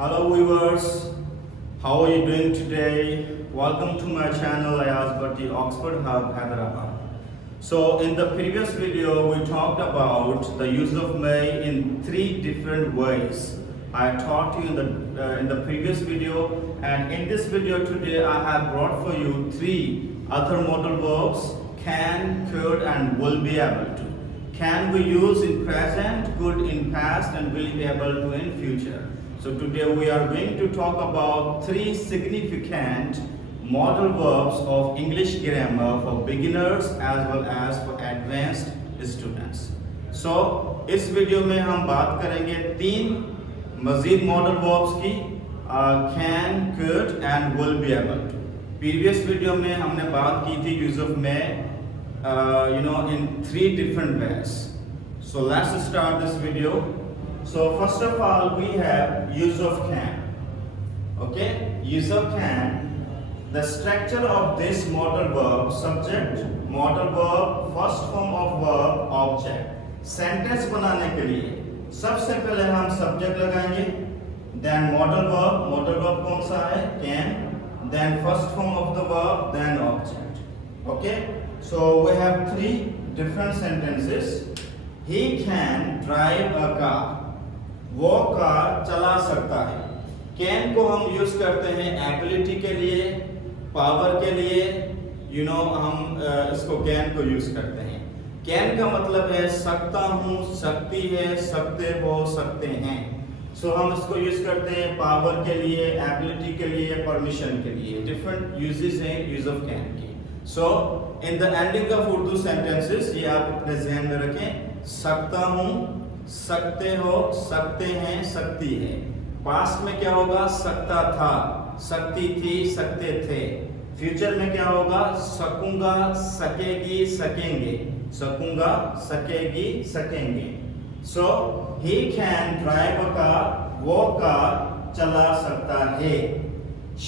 Hello viewers, how are you doing today? Welcome to my channel Ayaz Bhatti Oxford Hub Hyderabad. So in the previous video we talked about the use of may in three different ways. I taught you in the previous video, and in this video today I have brought for you three other modal verbs: can, could and will be able to. Can we use in present, could in past and will be able to in future. So today we are going to talk about three significant modal verbs of English grammar for beginners as well as for advanced students. So इस video में हम बात करेंगे तीन मजीद modal verbs की, can, could and will be able to. Previous video में हमने बात की थी use of may in three different ways. So let's start this video. So first of all we have use of can. Okay, use of can. The structure of this modal verb: subject, modal verb, first form of verb, object. Sentence बनाने के लिए सबसे पहले हम subject लगाएंगे, then modal verb कौन सा है? Can, then first form of the verb, then object. Okay, so we have three different sentences. He can drive a car. वो कार चला सकता है. कैन को हम यूज करते हैं एबिलिटी के लिए, पावर के लिए. हम इसको कैन को यूज करते हैं. कैन का मतलब है सकता हूँ, सकती है, सकते हो, सकते हैं. सो हम इसको यूज करते हैं पावर के लिए, एबिलिटी के लिए, परमिशन के लिए. डिफरेंट यूजेस हैं यूज ऑफ कैन की. So in the ending of Urdu sentences ये आप अपने जहन में रखें. सकता हूँ, सकते हो, सकते हैं, सकती है. पास्ट में क्या होगा? सकता था, सकती थी, सकते थे. फ्यूचर में क्या होगा? सकूंगा, सकेगी, सकेंगे. सकूंगा, सकेगी, सकेंगे. So he can drive a car. वो कार चला सकता है.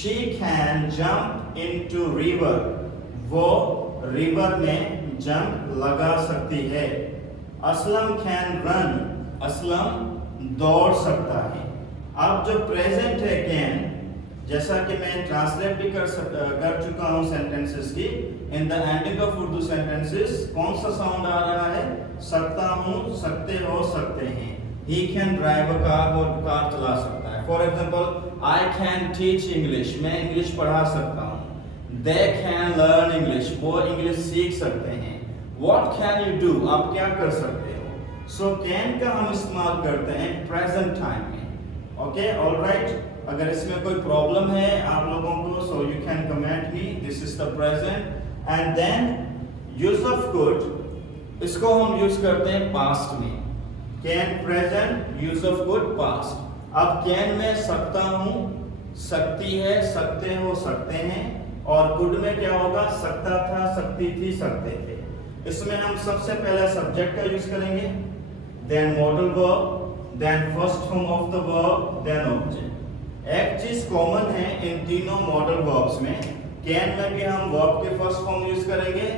She can jump into river. वो रिवर में जंप लगा सकती है. Aslam can run. असलम दौड़ सकता है. अब जो प्रेजेंट है कैन, जैसा कि मैं ट्रांसलेट भी कर चुका हूं सेंटेंसेस की. इन the ending of Urdu sentences कौन सा साउंड आ रहा है? सकता हूं, सकते हो, सकते हैं. ही कैन ड्राइव अ कार. वो कार चला सकता है. For example, I can teach English. मैं इंग्लिश पढ़ा सकता हूं. They can learn English. वो इंग्लिश सीख सकते हैं. What can you do? आप क्या कर सकते हो? सो कैन का हम इस्तेमाल करते हैं प्रेजेंट टाइम में. Okay, alright. अगर इसमें कोई प्रॉब्लम है आप लोगों को, so you can comment me. This is the present. And then use of could, इसको हम यूज करते हैं पास्ट में. Can present, use of could past. अब कैन में सकता हूं, सकती है, सकते हो, सकते हैं. और कुड में क्या होगा? सकता था, सकती थी, सकते थे. इसमें हम सबसे पहले सब्जेक्ट का यूज करेंगे, then modal verb, then first form of the verb, then object. एक चीज कॉमन है इन तीनों मॉडल वर्ब्स में. कैन में भी हम वर्ब के फर्स्ट फॉर्म यूज करेंगे,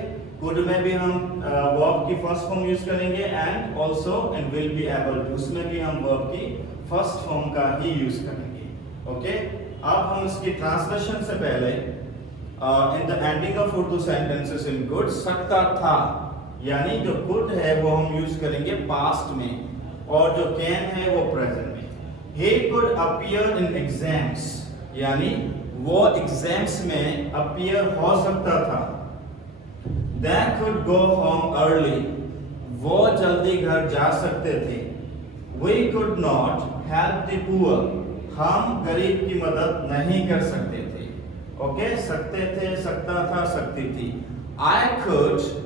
कुड में भी हम वर्ब की फर्स्ट फॉर्म यूज करेंगे, and also in will be able to, उसमें भी हम वर्ब की फर्स्ट फॉर्म का ही यूज करेंगे. ओके, अब हम इसकी ट्रांसलेशन से पहले इन the ending of Urdu sentences in could, सकता था यानी जो कुड है वो हम यूज करेंगे पास्ट में, और जो कैन है वो प्रेजेंट में. He could appear in exams, यानी वो एग्जाम्स में अपीयर हो सकता था. They could go home early, वो जल्दी घर जा सकते थे. We could not help the poor, हम गरीब की मदद नहीं कर सकते थे. ओके, सकते थे, सकता था, सकती थी. I could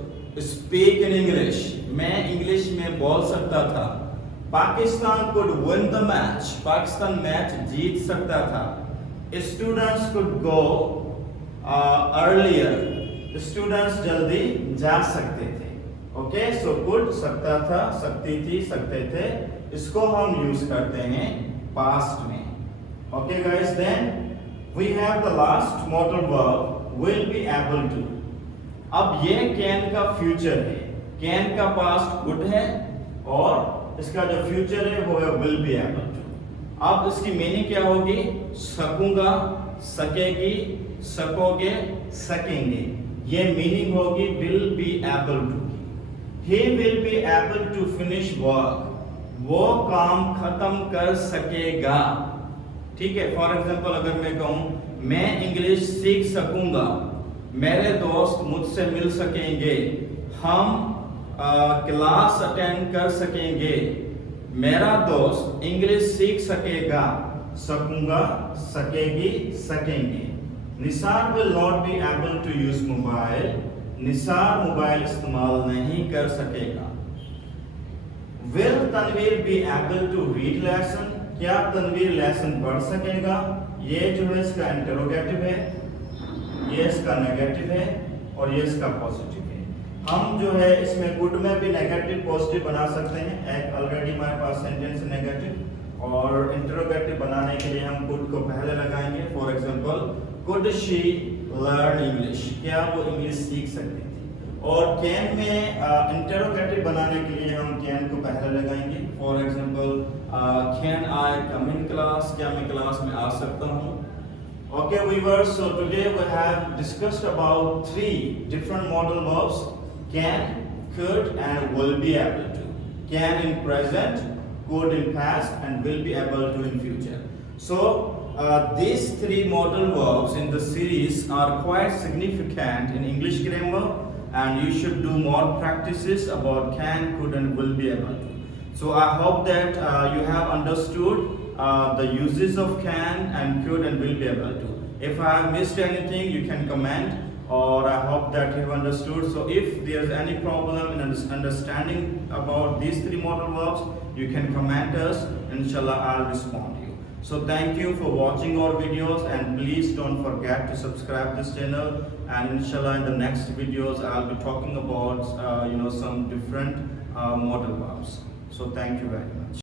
speak in English, मैं इंग्लिश में बोल सकता था. Pakistan could win the match, Pakistan match जीत सकता था. Students could go earlier, students जल्दी जा सकते थे. ओके, सो could सकता था, सकती थी, सकते थे. इसको हम यूज करते हैं पास्ट में. Okay guys, then we have the last modal verb, will be able to. अब ये कैन का फ्यूचर है. कैन का पास्ट गुड है और इसका जो फ्यूचर है वो है विल बी एबल टू. अब इसकी मीनिंग क्या होगी? सकूंगा, सकेगी, सकोगे, सकेंगे। ये मीनिंग होगी will be able to. He will be able to finish work, वो काम खत्म कर सकेगा। ठीक है, फॉर एग्जाम्पल अगर मैं कहूं मैं इंग्लिश सीख सकूंगा, मेरे दोस्त मुझसे मिल सकेंगे, हम क्लास अटेंड कर सकेंगे, मेरा दोस्त इंग्लिश सीख सकेगा, सकूंगा, सकेगी, सकेंगे। Nisar will not be able to use mobile, Nisar mobile इस्तेमाल नहीं कर सकेगा। Will Tanveer be able to read lesson, क्या तनवीर लेसन पढ़ सकेगा? ये जो है इसका इंटरोगेटिव है, ये इसका नेगेटिव है और ये इसका पॉजिटिव है। हम जो है इसमें गुड में भी नेगेटिव पॉजिटिव बना सकते हैं। एक ऑलरेडी हमारे पास सेंटेंस नेगेटिव, और इंटरोगेटिव बनाने के लिए हम गुड को पहले लगाएंगे। For example, could she learn English, क्या वो इंग्लिश सीख सकती थी? और कैन में इंटरोगेटिव बनाने के लिए हम कैन को पहले लगाएंगे। For example, can I come in class, क्या मैं क्लास में आ सकता हूँ? Okay viewers, so today we have discussed about 3 different modal verbs: can, could and will be able to. Can in present, could in past and will be able to in future. So these 3 modal verbs in the series are quite significant in English grammar, and you should do more practices about can, could and will be able to. So I hope that you have understood the uses of can and could and will be able to. If I have missed anything, you can comment, or I hope that you have understood. So if there is any problem in understanding about these 3 modal verbs, you can comment us. Inshallah, I'll respond to you. So thank you for watching our videos, and please don't forget to subscribe this channel. And inshallah, in the next videos, I'll be talking about some different modal verbs. So thank you very much.